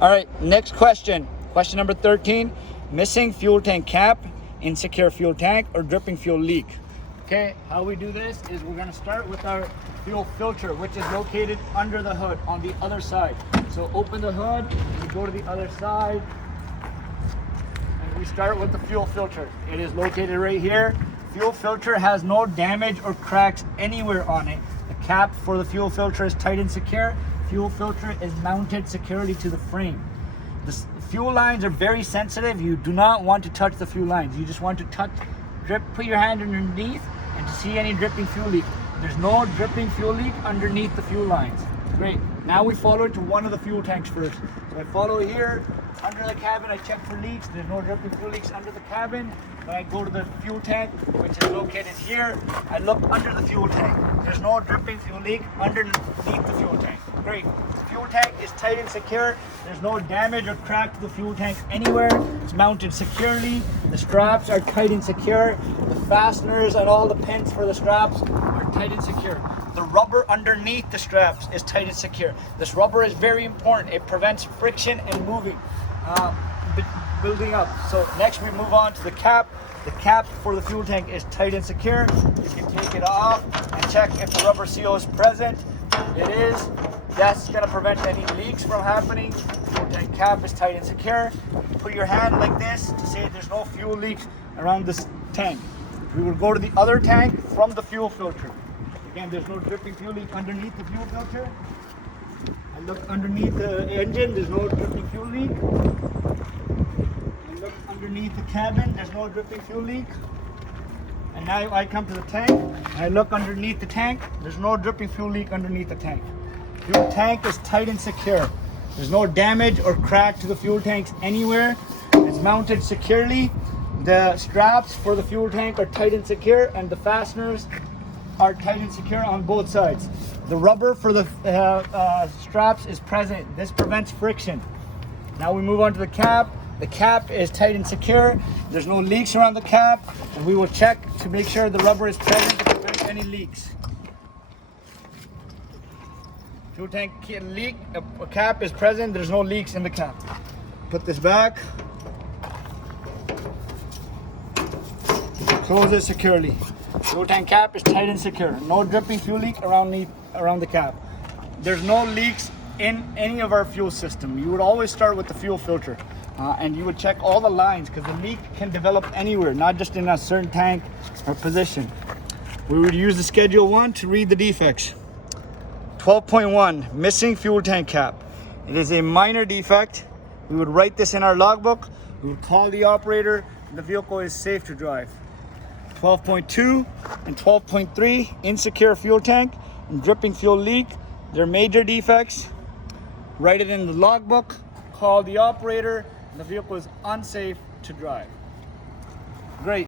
All right, next question. Question number 13, missing fuel tank cap, insecure fuel tank, or dripping fuel leak. Okay, how we do this is we're gonna start with our fuel filter, which is located under the hood on the other side. So open the hood, we go to the other side, and we start with the fuel filter. It is located right here. Fuel filter has no damage or cracks anywhere on it. The cap for the fuel filter is tight and secure. Fuel filter is mounted securely to the frame. The fuel lines are very sensitive. You do not want to touch the fuel lines. You just want to touch, drip, put your hand underneath and to see any dripping fuel leak. There's no dripping fuel leak underneath the fuel lines. Great. Now we follow it to one of the fuel tanks first. So I follow here, under the cabin, I check for leaks. There's no dripping fuel leaks under the cabin. When I go to the fuel tank, which is located here, I look under the fuel tank. There's no dripping fuel leak underneath the fuel tank. Great. The fuel tank is tight and secure. There's no damage or crack to the fuel tank anywhere. It's mounted securely. The straps are tight and secure. The fasteners and all the pins for the straps are tight and secure. The rubber underneath the straps is tight and secure. This rubber is very important. It prevents friction and moving, building up. So next we move on to the cap. The cap for the fuel tank is tight and secure. You can take it off and check if the rubber seal is present. It is. That's going to prevent any leaks from happening. The fuel tank cap is tight and secure. Put your hand like this to say there's no fuel leaks around this tank. We will go to the other tank from the fuel filter. Again, there's no dripping fuel leak underneath the fuel filter. I look underneath the engine, there's no dripping fuel leak. I look underneath the cabin, there's no dripping fuel leak. And now I come to the tank, I look underneath the tank, there's no dripping fuel leak underneath the tank. Fuel tank is tight and secure. There's no damage or crack to the fuel tanks anywhere. It's mounted securely. The straps for the fuel tank are tight and secure, and the fasteners are tight and secure on both sides. The rubber for the straps is present. This prevents friction. Now we move on to the cap. The cap is tight and secure. There's no leaks around the cap, and we will check to make sure the rubber is present to prevent any leaks. Fuel tank leak, a cap is present. There's no leaks in the cap. Put this back. Close it securely. Fuel tank cap is tight and secure. No dripping fuel leak around the cap. There's no leaks in any of our fuel system. You would always start with the fuel filter, and you would check all the lines because the leak can develop anywhere, not just in a certain tank or position. We would use the Schedule 1 to read the defects. 12.1, missing fuel tank cap. It is a minor defect. We would write this in our logbook. We would call the operator, and the vehicle is safe to drive. 12.2 and 12.3, insecure fuel tank and dripping fuel leak. They're major defects. Write it in the logbook, call the operator, and the vehicle is unsafe to drive. Great.